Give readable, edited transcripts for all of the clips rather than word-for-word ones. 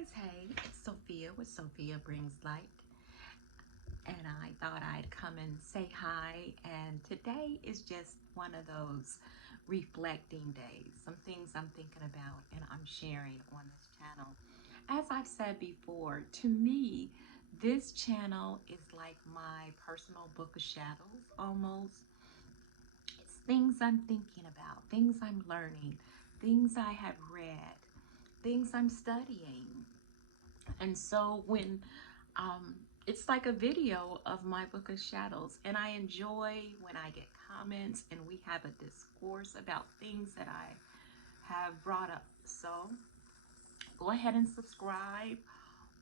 guys, hey, it's Sophia with Sophia Brings Light, and I thought I'd come and say hi. And today is just one of those reflecting days, some things I'm thinking about and I'm sharing on this channel. As I've said before, to me, this channel is like my personal book of shadows almost. It's things I'm thinking about, things I'm learning, things I have read, things I'm studying. And so when it's like a video of my book of shadows, and I enjoy when I get comments and we have a discourse about things that I have brought up. So go ahead and subscribe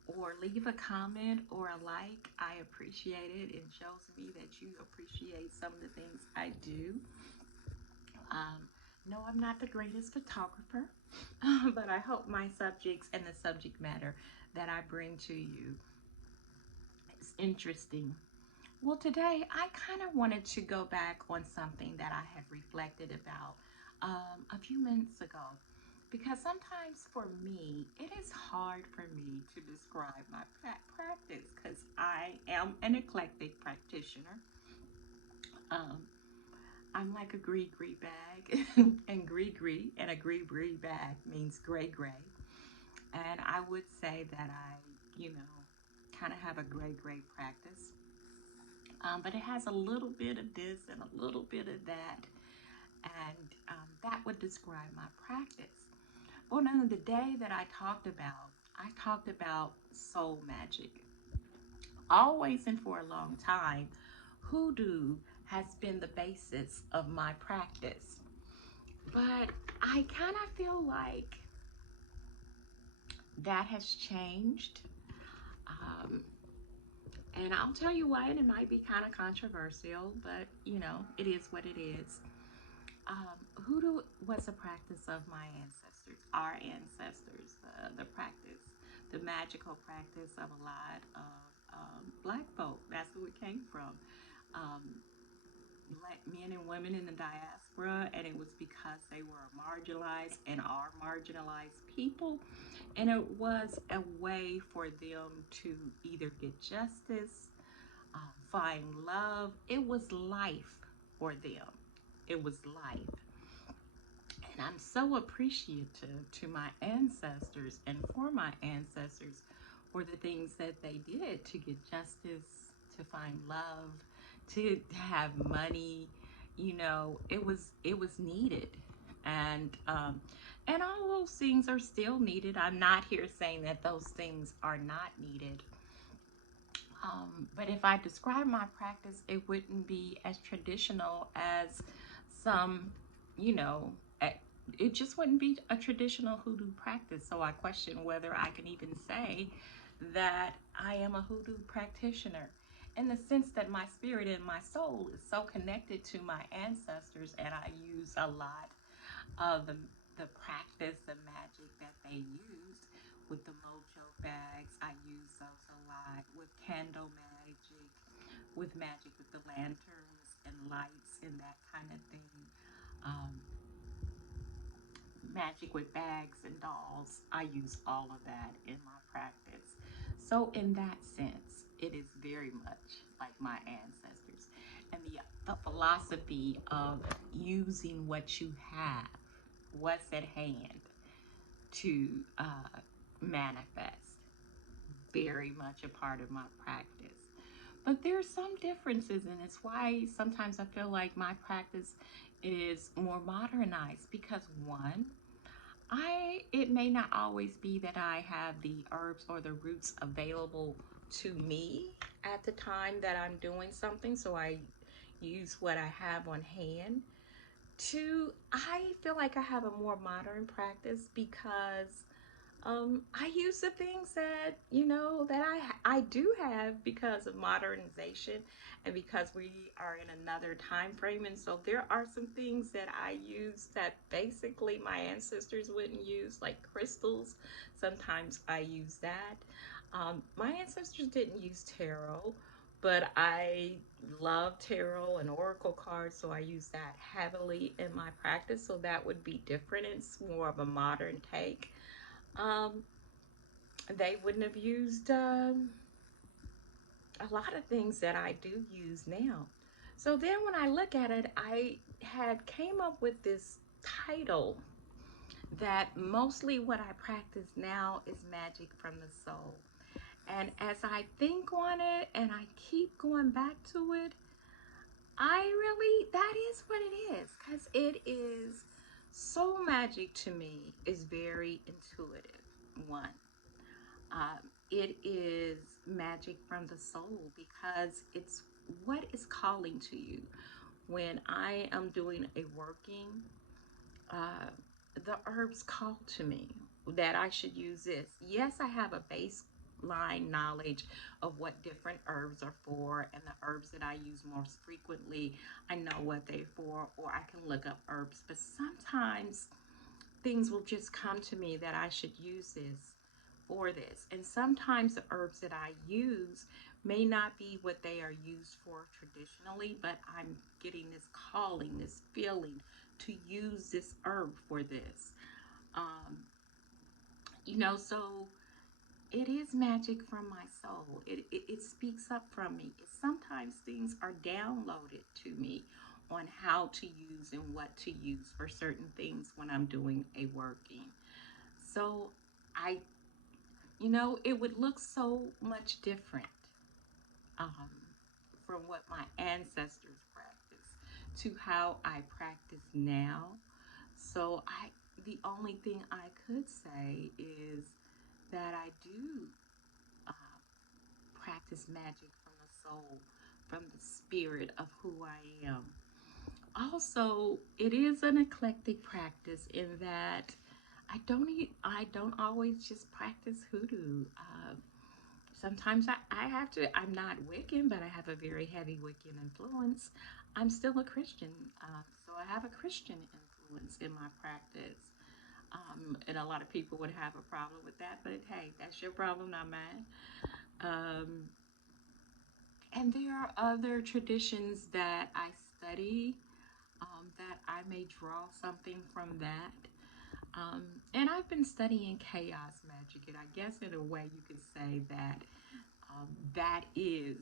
or leave a comment or a like. I appreciate it. It shows me that you appreciate some of the things I do. No, I'm not the greatest photographer, but I hope my subjects and the subject matter that I bring to you is interesting. Well, today I kind of wanted to go back on something that I had reflected about a few minutes ago. Because sometimes for me, it is hard for me to describe my practice because I am an eclectic practitioner. Um, I'm like a gris-gris bag, and gris-gris and a gris-gris bag means gray-gray. And I would say that kind of have a gray-gray practice. But it has a little bit of this and a little bit of that, and that would describe my practice. Well, now the day that I talked about soul magic. Always and for a long time, hoodoo has been the basis of my practice. But I kind of feel like that has changed. Um, and I'll tell you why, and it might be kind of controversial, but it is what it is. Hoodoo was a practice of my ancestors, our ancestors, the practice, the magical practice of a lot of black folk. That's who it came from. Um, Men and women in the diaspora, and it was because they were marginalized and are marginalized people, and it was a way for them to either get justice, find love. It was life for them. It was life. And I'm so appreciative to my ancestors and for my ancestors for the things that they did to get justice, to find love, to have money. It was needed. And all those things are still needed. I'm not here saying that those things are not needed. But if I describe my practice, it wouldn't be as traditional as some, you know, it just wouldn't be a traditional hoodoo practice. So I question whether I can even say that I am a hoodoo practitioner, in the sense that my spirit and my soul is so connected to my ancestors, and I use a lot of the practice, the magic that they used with the mojo bags. I use those a lot with candle magic, with magic with the lanterns and lights and that kind of thing. Um, Magic with bags and dolls. I use all of that in my practice. So in that sense, it is very much like my ancestors. And the philosophy of using what you have, what's at hand, to manifest, very much a part of my practice. But there's some differences, and it's why sometimes I feel like my practice is more modernized, because one, it may not always be that I have the herbs or the roots available to me at the time that I'm doing something, so I use what I have on hand. Two, I feel like I have a more modern practice because I use the things that that I do have because of modernization and because we are in another time frame, and so there are some things that I use that basically my ancestors wouldn't use, like crystals. Sometimes I use that. My ancestors didn't use tarot, but I love tarot and oracle cards, so I use that heavily in my practice. So that would be different. It's more of a modern take. Um, they wouldn't have used a lot of things that I do use now. So then when I look at it, I had came up with this title that mostly what I practice now is magic from the soul. And as I think on it and I keep going back to it, that is what it is. Because it is soul magic to me is very intuitive. One, it is magic from the soul because it's what is calling to you. When I am doing a working, uh, the herbs call to me that I should use this. Yes, I have a baseline knowledge of what different herbs are for, and the herbs that I use most frequently, I know what they're for, or I can look up herbs. But sometimes things will just come to me that I should use this for this. And sometimes the herbs that I use may not be what they are used for traditionally, but I'm getting this calling, this feeling to use this herb for this. Um, so it is magic from my soul. It speaks up from me. Sometimes things are downloaded to me on how to use and what to use for certain things when I'm doing a working. So I it would look so much different um, from what my ancestors practiced to how I practice now. So the only thing I could say is that I do uh, practice magic from the soul, from the spirit of who I am. Also, it is an eclectic practice in that I don't always just practice hoodoo. Sometimes I have to. I'm not Wiccan, but I have a very heavy Wiccan influence. I'm still a Christian, so I have a Christian influence in my practice. And a lot of people would have a problem with that, but hey, that's your problem, not mine. Um, and there are other traditions that I study that I may draw something from that. Um, and I've been studying chaos magic, and I guess in a way you could say that that is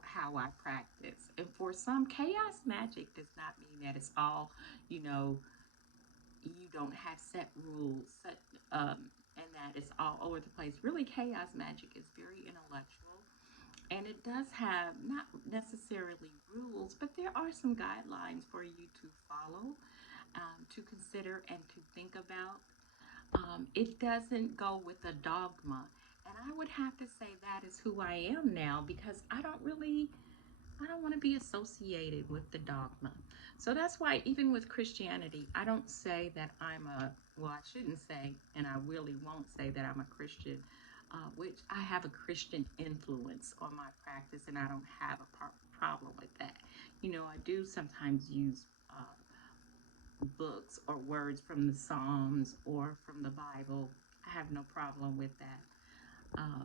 how I practice. And for some, chaos magic does not mean that it's all, you know, you don't have set rules, and that it's all over the place. Really, chaos magic is very intellectual, and it does have not necessarily rules, but there are some guidelines for you to follow, to consider, and to think about. It doesn't go with a dogma. And I would have to say that is who I am now because I don't want to be associated with the dogma. So that's why, even with Christianity, I don't say that well, I shouldn't say, and I really won't say that I'm a Christian, which I have a Christian influence on my practice, and I don't have a problem with that. I do sometimes use books or words from the Psalms or from the Bible. I have no problem with that.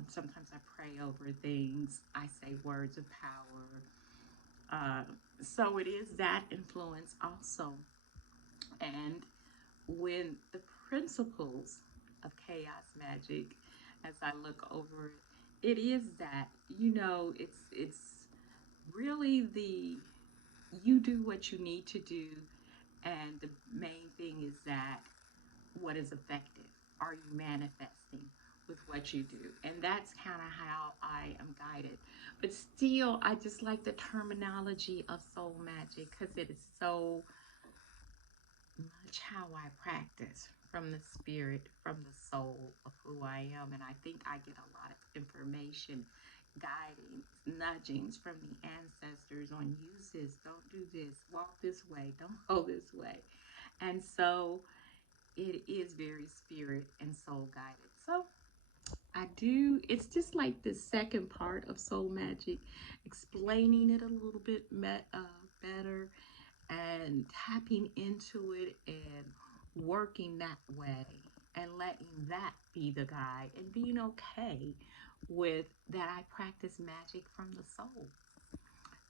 Sometimes I pray over things. I say words of power. So it is that influence also. And when the principles of chaos magic, as I look over it, it is that it's really the you do what you need to do, and the main thing is that what is effective? Are you manifesting with what you do? And that's kind of how I am guided. But still, I just like the terminology of soul magic because it is so much how I practice from the spirit, from the soul of who I am. And I think I get a lot of information, guiding, nudgings from the ancestors on use this, don't do this, walk this way, don't go this way. And so it is very spirit and soul guided. So it's just like the second part of soul magic, explaining it a little bit better and tapping into it and working that way and letting that be the guide and being okay with that I practice magic from the soul,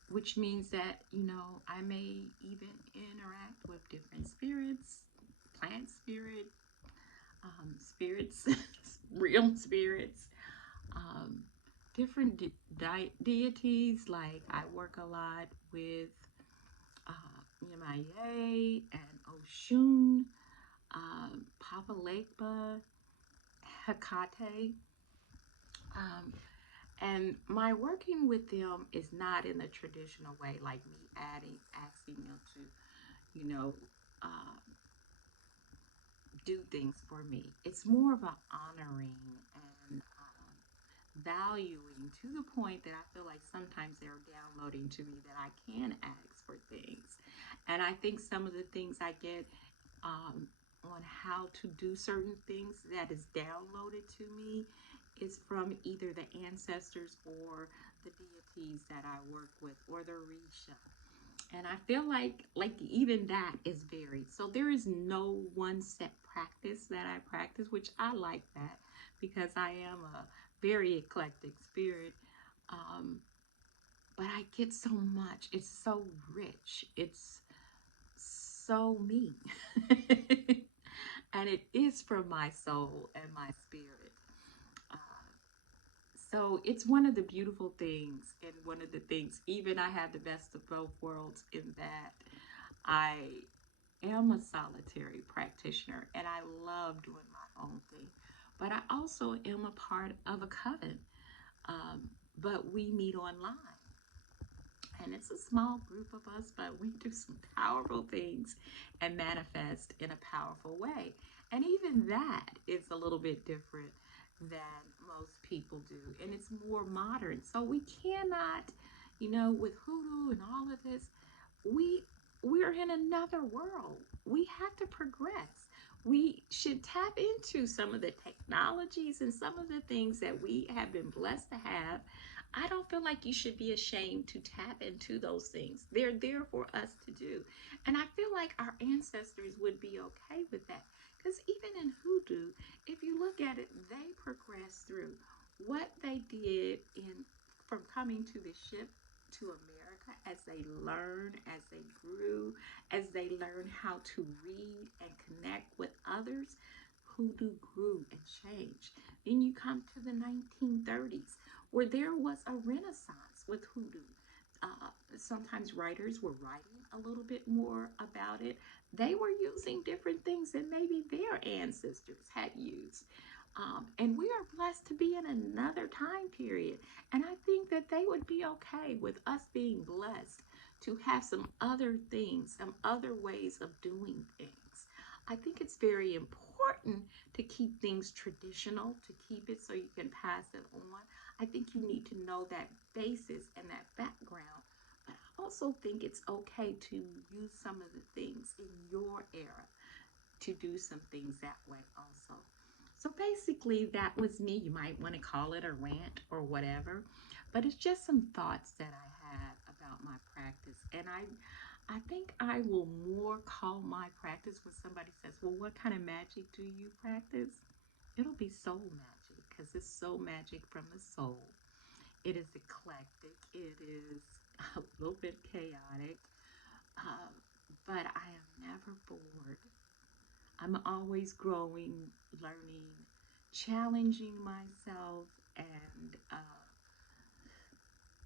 which means that, I may even interact with different spirits, plant spirit, spirits, real spirits, um, different deities. Like I work a lot with Yemaye and Oshun, Papa Legba, Hecate. Um, and my working with them is not in the traditional way, like me asking them to, you know, uh, do things for me. It's more of a honoring and valuing to the point that I feel like sometimes they're downloading to me that I can ask for things. And I think some of the things I get um, on how to do certain things that is downloaded to me is from either the ancestors or the deities that I work with or the Risha. And I feel like even that is varied. So there is no one set practice that I practice, which I like that because I am a very eclectic spirit. Um, but I get so much. It's so rich. It's so me. And it is from my soul and my spirit. Uh, so it's one of the beautiful things, and one of the things, even I have the best of both worlds in that I am a solitary practitioner and I love doing my own thing. But I also am a part of a coven, but we meet online. And it's a small group of us, but we do some powerful things and manifest in a powerful way. And even that is a little bit different than most people do. And it's more modern. So we cannot, with hoodoo and all of this, we we're in another world. We have to progress. We should tap into some of the technologies and some of the things that we have been blessed to have. I don't feel like you should be ashamed to tap into those things. They're there for us to do. And I feel like our ancestors would be okay with that. Because even in hoodoo, if you look at it, they progressed through what they did in from coming to the ship to America, as they learned, as they grew, as they learned how to read and connect with others. Hoodoo grew and changed. Then you come to the 1930s, where there was a renaissance with hoodoo. Sometimes writers were writing a little bit more about it. They were using different things that maybe their ancestors had used. And we are blessed to be in another time period. And I think that they would be okay with us being blessed to have some other things, some other ways of doing things. I think it's very important to keep things traditional, to keep it so you can pass it on. I think you need to know that basis and that background. But I also think it's okay to use some of the things in your era to do some things that way also. So basically, that was me. You might want to call it a rant or whatever, but it's just some thoughts that I had about my practice. And I think I will more call my practice when somebody says, well, what kind of magic do you practice? It'll be soul magic because it's soul magic from the soul. It is eclectic. It is a little bit chaotic, um, but I am never bored. I'm always growing, learning, challenging myself, and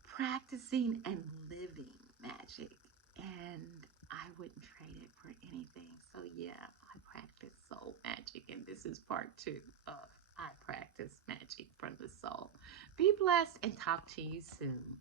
practicing and living magic. And I wouldn't trade it for anything. So, yeah, I practice soul magic, and this is part 2 of I Practice Magic from the Soul. Be blessed and talk to you soon.